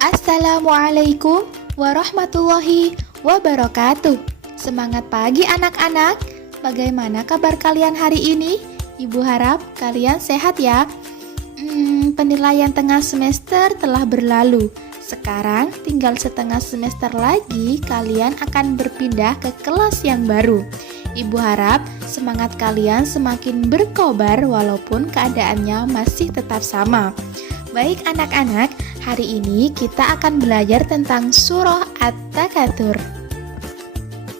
Assalamualaikum warahmatullahi wabarakatuh. Semangat pagi anak-anak. Bagaimana kabar kalian hari ini? Ibu harap kalian sehat ya. Penilaian tengah semester telah berlalu. Sekarang tinggal setengah semester lagi kalian akan berpindah ke kelas yang baru. Ibu harap semangat kalian semakin berkobar walaupun keadaannya masih tetap sama. Baik anak-anak, hari ini kita akan belajar tentang surah At-Takatsur.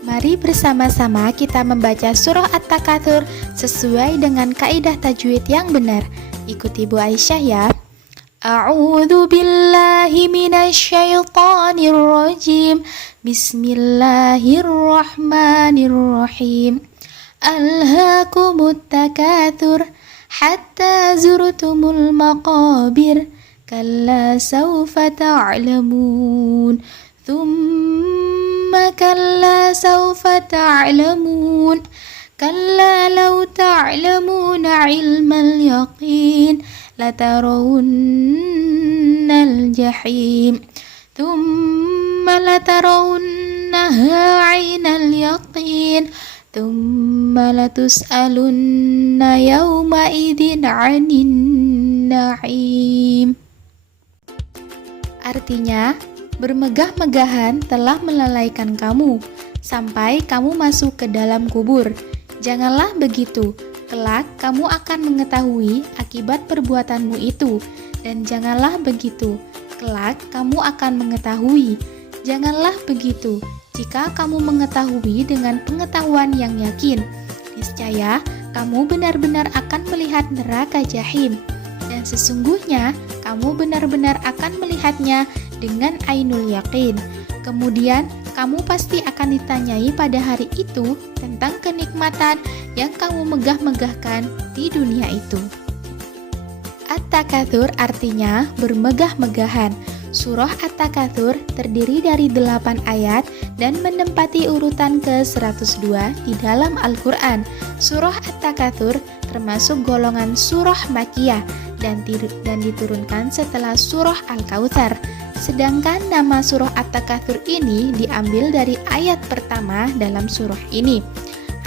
Mari bersama-sama kita membaca surah At-Takatsur sesuai dengan kaidah tajwid yang benar. Ikuti Bu Aisyah ya. A'udzu billahi minasyaitonir rajim. Bismillahirrahmanirrahim. Alhaakumut takatsur hatta zurtumul maqabir kalla sawfa ta'lamun thumma kalla sawfa ta'lamun kalla law ta'lamuna ilmal yaqin latarawunnal jahim thumma latarawunnaha 'ainal yaqin thumma latus'alunna yawma idzin 'anin na'im. Artinya, bermegah-megahan telah melalaikan kamu sampai kamu masuk ke dalam kubur. Janganlah begitu, kelak kamu akan mengetahui akibat perbuatanmu itu. Dan janganlah begitu, kelak kamu akan mengetahui. Janganlah begitu, jika kamu mengetahui dengan pengetahuan yang yakin, niscaya kamu benar-benar akan melihat neraka jahim. Dan sesungguhnya kamu benar-benar akan melihatnya dengan ainul yakin. Kemudian kamu pasti akan ditanyai pada hari itu tentang kenikmatan yang kamu megah-megahkan di dunia itu. At-Takatsur artinya bermegah-megahan. Surah At-Takatsur terdiri dari 8 ayat dan menempati urutan ke-102 di dalam Al-Quran. Surah At-Takatsur termasuk golongan surah Makkiyah dan diturunkan setelah surah Al-Kautsar. Sedangkan nama surah At-Takatsur ini diambil dari ayat pertama dalam surah ini.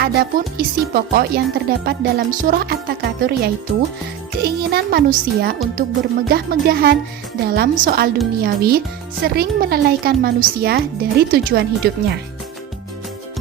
Adapun isi pokok yang terdapat dalam surah At-Takatsur yaitu keinginan manusia untuk bermegah-megahan dalam soal duniawi sering melalaikan manusia dari tujuan hidupnya.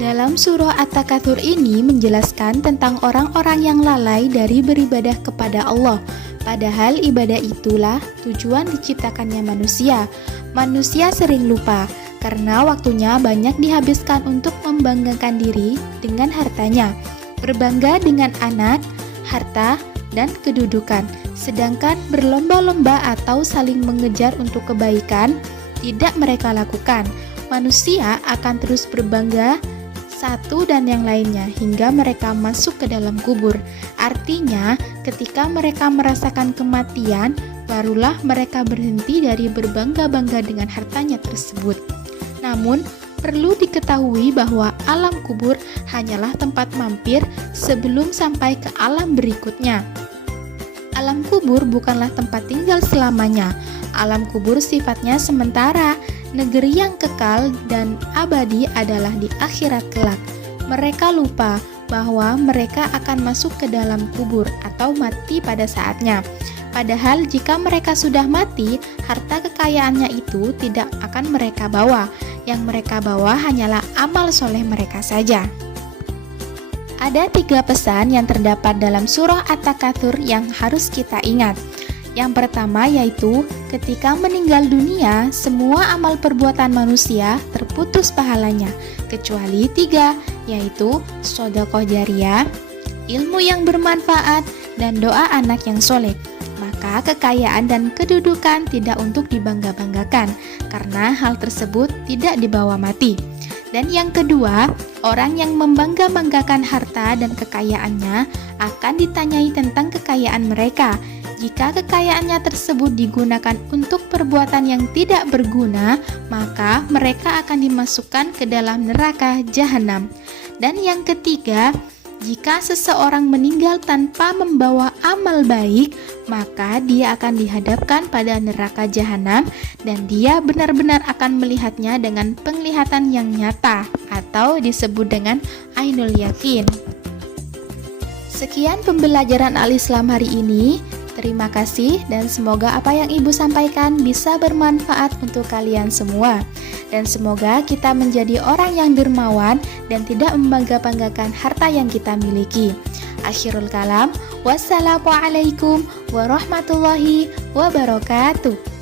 Dalam surah At-Takatsur ini menjelaskan tentang orang-orang yang lalai dari beribadah kepada Allah. Padahal ibadah itulah tujuan diciptakannya manusia. Manusia sering lupa karena waktunya banyak dihabiskan untuk membanggakan diri dengan hartanya, berbangga dengan anak, harta, dan kedudukan. Sedangkan berlomba-lomba atau saling mengejar untuk kebaikan tidak mereka lakukan. Manusia akan terus berbangga satu dan yang lainnya hingga mereka masuk ke dalam kubur. Artinya, ketika mereka merasakan kematian, barulah mereka berhenti dari berbangga-bangga dengan hartanya tersebut. Namun, perlu diketahui bahwa alam kubur hanyalah tempat mampir sebelum sampai ke alam berikutnya. Alam kubur bukanlah tempat tinggal selamanya. Alam kubur sifatnya sementara. Negeri yang kekal dan abadi adalah di akhirat kelak. Mereka lupa bahwa mereka akan masuk ke dalam kubur atau mati pada saatnya. Padahal jika mereka sudah mati, harta kekayaannya itu tidak akan mereka bawa. Yang mereka bawa hanyalah amal soleh mereka saja. Ada 3 pesan yang terdapat dalam surah At-Takatsur yang harus kita ingat. Yang pertama yaitu ketika meninggal dunia, semua amal perbuatan manusia terputus pahalanya, kecuali 3, yaitu sedekah jariyah, ilmu yang bermanfaat, dan doa anak yang soleh. Maka kekayaan dan kedudukan tidak untuk dibangga-banggakan, karena hal tersebut tidak dibawa mati. Dan yang kedua, orang yang membangga-banggakan harta dan kekayaannya akan ditanyai tentang kekayaan mereka. Jika kekayaannya tersebut digunakan untuk perbuatan yang tidak berguna, maka mereka akan dimasukkan ke dalam neraka jahanam. Dan yang ketiga, Jika seseorang meninggal tanpa membawa amal baik, maka dia akan dihadapkan pada neraka jahanam dan dia benar-benar akan melihatnya dengan penglihatan yang nyata atau disebut dengan ainul yakin. Sekian pembelajaran Al-Islam hari ini. Terima kasih dan semoga apa yang Ibu sampaikan bisa bermanfaat untuk kalian semua. Dan semoga kita menjadi orang yang dermawan dan tidak membangga-banggakan harta yang kita miliki. Akhirul kalam, wassalamualaikum warahmatullahi wabarakatuh.